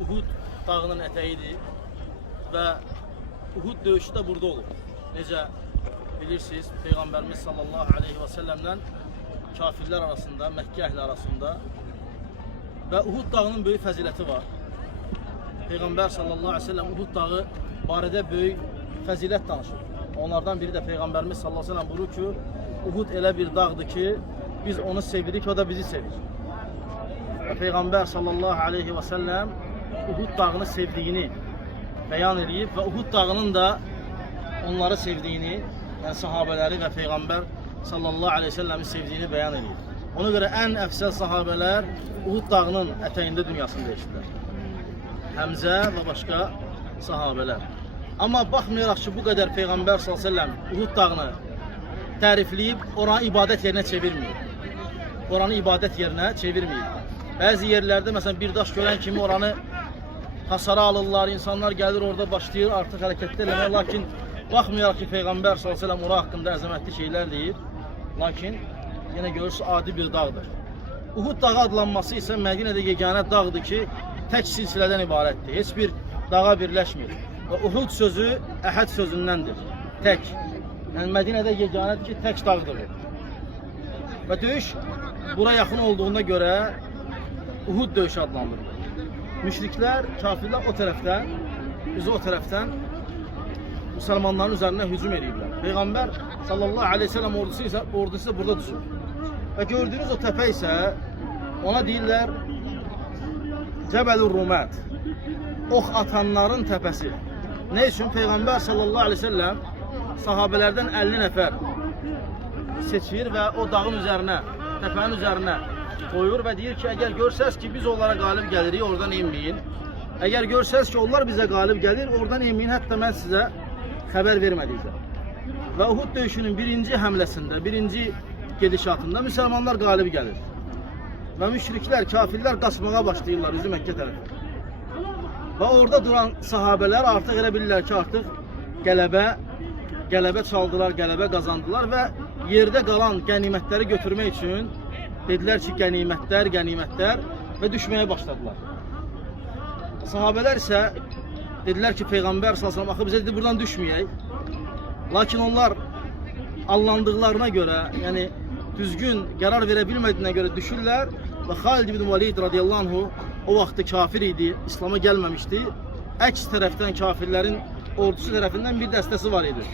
Uhud dağının ətəyidir və Uhud döyüşü də burada olur. Necə bilirsiniz, Peyğəmbərimiz sallallahu aleyhi və səlləmlə kafirlər arasında, Məkkə əhli arasında və Uhud dağının böyük fəziləti var. Peyğəmbər sallallahu aleyhi və səlləm Uhud dağı barədə böyük fəzilət danışır. Onlardan biri də Peyğəmbərimiz sallallahu aleyhi və səlləm buyurur ki, Uhud elə bir dağdır ki, biz onu sevirik, o da bizi sevir. Və Peyğəmbər sallallahu aleyhi və səlləm Uhud dağını sevdiyini bəyan edib və Uhud dağının da onları sevdiyini, yəni sahabələri və Peyğəmbər sallallahu aleyhi və səlləmi sevdiyini bəyan edib. Ona görə ən əfsəl sahabələr Uhud dağının ətəyində dünyasını dəyişdilər. Həmzə və başqa sahabələr. Amma baxmayaraq ki, bu qədər Peyğəmbər sallallahu aleyhi və səlləm Uhud dağını tərifləyib, oranı ibadət yerinə çevirməyib. Oranı ibadət yerinə çevirməyib. Bəzi yerlərdə, məsələn, bir daş görən kimi oranı hasara alırlar, insanlar gəlir orada başlayır artıq hərəkətdə eləmək. Lakin baxmayaraq ki, Peyğəmbər sallallahu əleyhi və səlləm ora haqqında əzəmətli şeylər deyir. Lakin yenə görürsünüz, adi bir dağdır. Uhud dağı adlanması isə Mədinədə yeganə dağdır ki, tək silsilədən ibarətdir. Heç bir dağa birləşmir. Və Uhud sözü Əhəd sözündəndir. Tək. Yəni Mədinədə yeganədir ki, tək dağdır. Və döyüş bura yaxın olduğuna görə Uhud döyüşü adlandırılır. Müşriklər, kafirlər o tərəfdən, bizi o tərəfdən müsəlmanların üzərinə hücum ediblər. Peyğəmbər sallallahu aleyhi ve sellem ordusu isə burada düşür. Və gördüyünüz o təpə isə ona deyirlər Cəbəlur Rumət, ox atanların təpəsi. Ne üçün? Peyğəmbər sallallahu aleyhi ve sellem sahabələrdən 50 nəfər seçir və o dağın üzərinə, təpənin üzərinə qoyur və deyir ki, əgər görsəz ki, biz onlara qalib gəlirik, oradan inməyin. Əgər görsəz ki, onlar bizə qalib gəlir, oradan inməyin, hətta mən sizə xəbər vermədiyəcəm. Və Uhud döyüşünün birinci həmləsində, birinci gedişatında müsəlmanlar qalib gəlir. Və müşriklər, kafirlər qaçmağa başlayırlar üzü Məkkə tərəfə. Və orada duran sahabələr artıq elə bilirlər ki, artıq qələbə çaldılar, qələbə qazandılar və yerdə qalan qənimətləri götürmək üçün dedilər ki, qənimətlər və düşməyə başladılar. Sahabələr isə dedilər ki, Peyğəmbər sallallahu əleyhi və səlləm axı bizə dedi, buradan düşməyək. Lakin onlar allandıqlarına görə, yəni düzgün qərar verə bilmədiyinə görə düşürlər və Xalid ibn Valid radiyallahu anhu o vaxtı kafir idi, İslam'a gəlməmişdi. Əks tərəfdən kafirlərin ordusu tərəfindən bir dəstəsi var idi.